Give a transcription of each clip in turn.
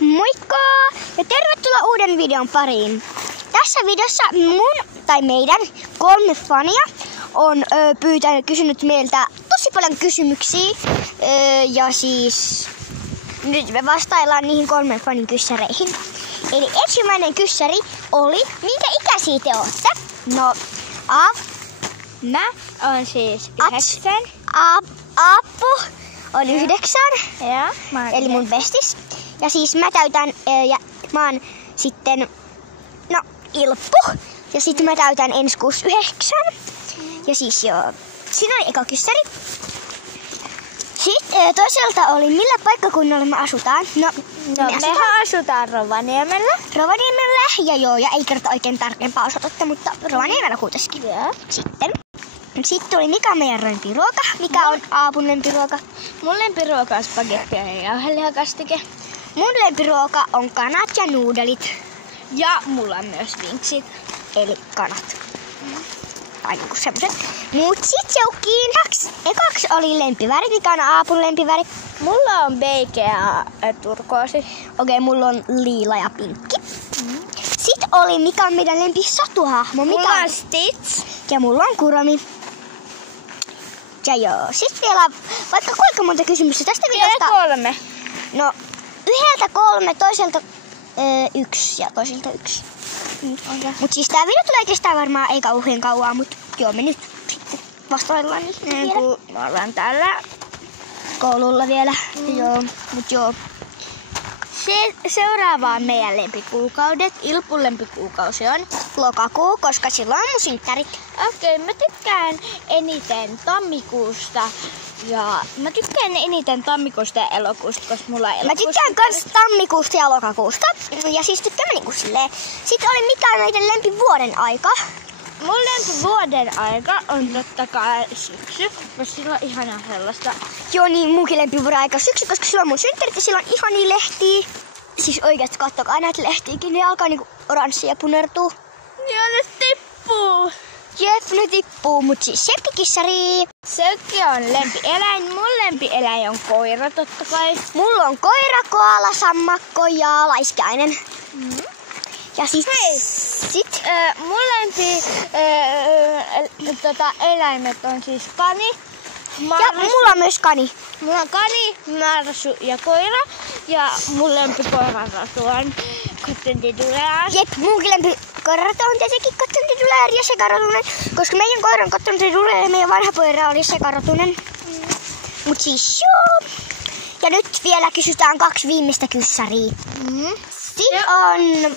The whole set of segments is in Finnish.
Moikka! Ja tervetuloa uuden videon pariin. Tässä videossa meidän 3 fania on kysynyt meiltä tosi paljon kysymyksiä. Ja siis nyt me vastaillaan niihin 3 fanin kyssäreihin. Eli ensimmäinen kyssäri oli, minkä ikäisiä te ootte? No, mä oon siis 9. Aappu on 9. Ja, eli mun bestis. Ja siis mä täytän, ja mä oon sitten, Ilppu. Ja sitten mä täytän ensi kuussa 9. Ja siis siinä oli eka kyssäri. Sitten toiselta oli, millä paikkakunnalla me asutaan. Mehän asutaan Rovaniemellä. Ja ei kerta oikein tarkempaa osoitetta, mutta Rovaniemellä kuitenkin. Yeah. Sitten tuli, mikä on meidän lempiruoka, mikä on Aapun lempiruoka. Mun lempiruoka on spagettia ja jauhelihakastike. Mun lempiruoka on kanat ja nuudelit. Ja mulla on myös vinksit. Eli kanat. Tai niinku semmoset. Mut sit seukkiin ekaksi oli lempiväri, mikä on Aapun lempiväri. Mulla on beikea turkoosi. Okei, mulla on liila ja pinkki. Sitten oli, mikä on meidän lempisatuhahmo. Mulla on Stitch. Ja mulla on Kuromi. Ja sit vielä vaikka kuinka monta kysymystä tästä videosta. Vielä 3. No, yhdeltä 3, toiselta 1 ja toiselta 1. Okay. Mut siis tää video tulee kestää varmaan ei kauhean kauaa, mut joo, me nyt sitten vastaillaan niihin vielä. Me ollaan täällä koululla vielä. Joo. Seuraava on meidän lempikuukaudet. Ilpun lempikuukausi on lokakuu, koska silloin on mun synttärit. Okei, mä tykkään eniten tammikuusta. Ja mä tykkään eniten tammikuusta ja elokuusta, koska mulla on elokuusta. Mä tykkään kans tammikuusta ja lokakuusta. Ja siis tykkään niinku silleen. Sitten oli, mikä on meidän lempivuoden aika. Mun lempivuoden aika on totta kai syksy, koska silloin on ihanaa sellaista. Joo, niin munkin lempivuoden aika syksy, koska silloin on mun synttärit ja silloin on ihania lehtiä. Siis oikeesti kattokaa näitä lehtiäkin, ne alkaa niinku oranssia punertuu. Joo, ne tippuu. Jep, ne tippuu, mut siis Seukki-kissari. Seukki on lempieläin. Mun lempieläin on koira totta kai. Mulla on koira, koala, sammakko ja laiskiainen. Ja sit mun lempi eläimet on siis kani. Ja mulla on myös kani. Mulla on kani, marsu ja koira. Ja mun lempi koiraratu on Cotton Diddler. Jep, munkin lempi koiraratu on tietenkin Cotton Diddler ja sekaratunen. Koska meidän koira on Cotton Diddler ja meidän vanha koira oli sekaratunen. Mut siis joo. Ja nyt vielä kysytään 2 viimeistä kyssäriä. Sitten on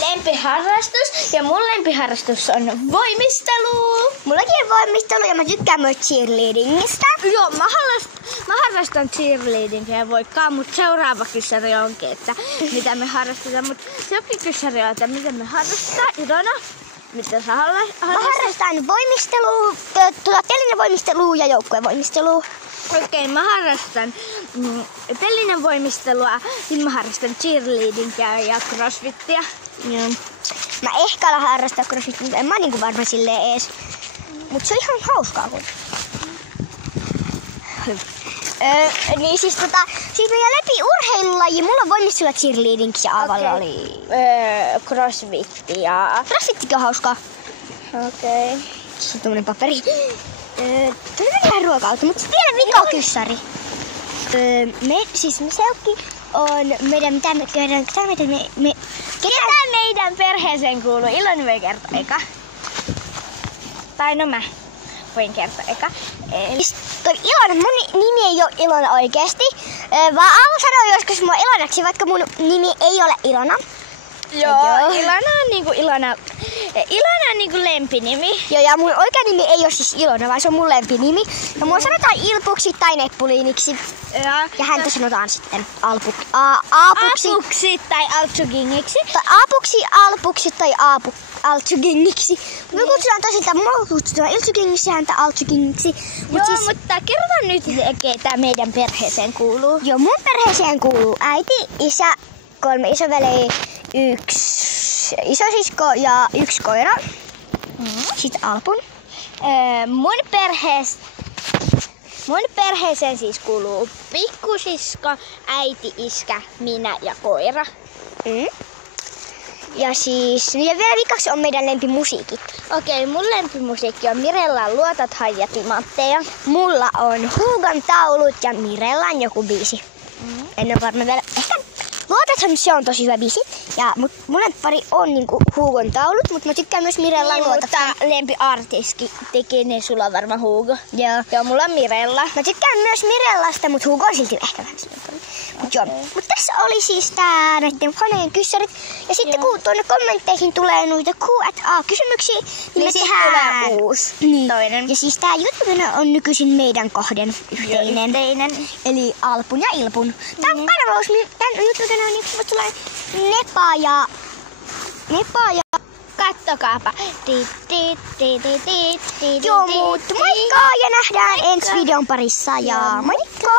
lempiharrastus ja mun lempiharrastus on voimistelu. Mullakin on voimistelu ja mä tykkään myös cheerleadingistä. Joo, mä harrastan cheerleadingia ja voikkaa, mutta seuraava kyssäri onkin, että mitä me harrastetaan. Mutta sekin kyssäri on, että mitä me harrastetaan. Ilona, mitä sä harrastat? Mä harrastan voimistelua, telinevoimistelua ja joukkuevoimistelua. Okei, mä harrastan telinevoimistelua, niin mä harrastan cheerleadingia ja crossfittiä. Joo. Mä ehkä alan harrastaa crossfittiä, mutta en mä niinku varma silleen ees. Mut se on ihan hauskaa kun. Niin siis meidän läpi urheilulaji, mulla on voimistella cheerleading ja Aavalla oli crossfitti ja crossfittikin on hauskaa. Okei. Se on tommonen paperi. Tuli vähän ruoka-auto, mutta sitten vielä vikakyssäri. Me Seukki on meidän, ketä meidän perheeseen kuuluu? Ilona voi kertoa eka. Tai no mä voin kertoa eka. Ilona, mun nimi ei ole Ilona oikeesti. Vaan Aavo sanoi joskus mua Ilonaksi, vaikka mun nimi ei ole Ilona. Joo. Ilona on niinku lempinimi. Joo, ja mun oikea nimi ei ole siis Ilona, vaan se on mun lempinimi. Ja mua sanotaan Ilpuksi tai Neppuliiniksi. Ja häntä sanotaan sitten Apuksi tai Altsugingiksi. Tai Apuksi, Alpuksi tai Altsugingiksi. Me kutsutaan tosilta, mua kutsutaan Iltsugingiksi ja häntä Altsugingiksi. Mutta kerro nyt, ketä meidän perheeseen kuuluu. Joo, mun perheeseen kuuluu äiti, isä, 3 isoveliä, 1 isosisko ja 1 koira. Sitten Alpun. Mun perheessä Mun perheeseen siis kuuluu pikkusisko, äiti, iskä, minä ja koira. Ja siis, ja vielä vikaksi on meidän lempimusiikit. Okei, mun lempimusiikki on Mirellan Luotathan ja Timantteja. Mulla on Hugon taulut ja Mirellan joku biisi. En ole varma vielä. Ehkä Luotathan se on tosi hyvä biisi. Ja mun lemppari on niinku Hugon taulut, mutta mä tykkään myös Mirellan Luotathan. Mutta lempiartisti tekee, niin sulla on varmaan Hugo. Joo. Joo, mulla on Mirella. Mä tykkään myös Mirellasta, mutta Hugo on silti ehkä vähän silleen. Mut tässä oli siis tää näitten fanien kyssärit. Ja sitten kun tuonne kommentteihin tulee noita Q&A-kysymyksiä, niin me tehdään uusi toinen. Ja siis tää YouTube on nykyisin meidän kahden yhteinen. Eli Alpun ja Ilpun. Tää on kanavaus, tän YouTube on niin sellainen Nepa ja kattokaapa. Joo, mutta moikka ja nähdään ensi videon parissa ja moikka!